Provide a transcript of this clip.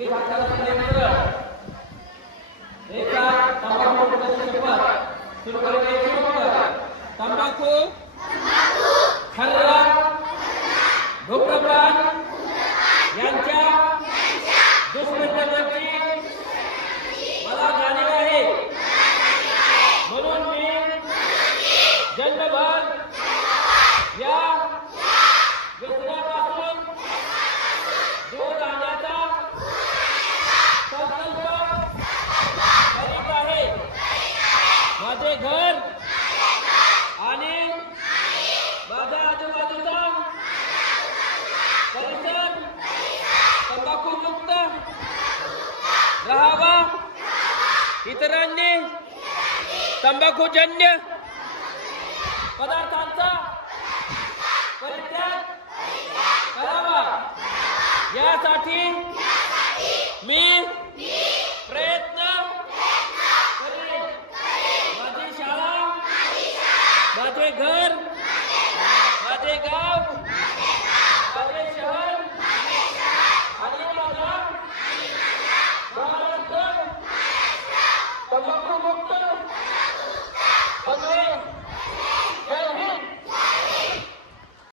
Kita. इतरांनी तंबाखूजन्य पदार्थांचा परित्याग करावा. यासाठी मी प्रयत्न करेन. माझी शाळा माझे घर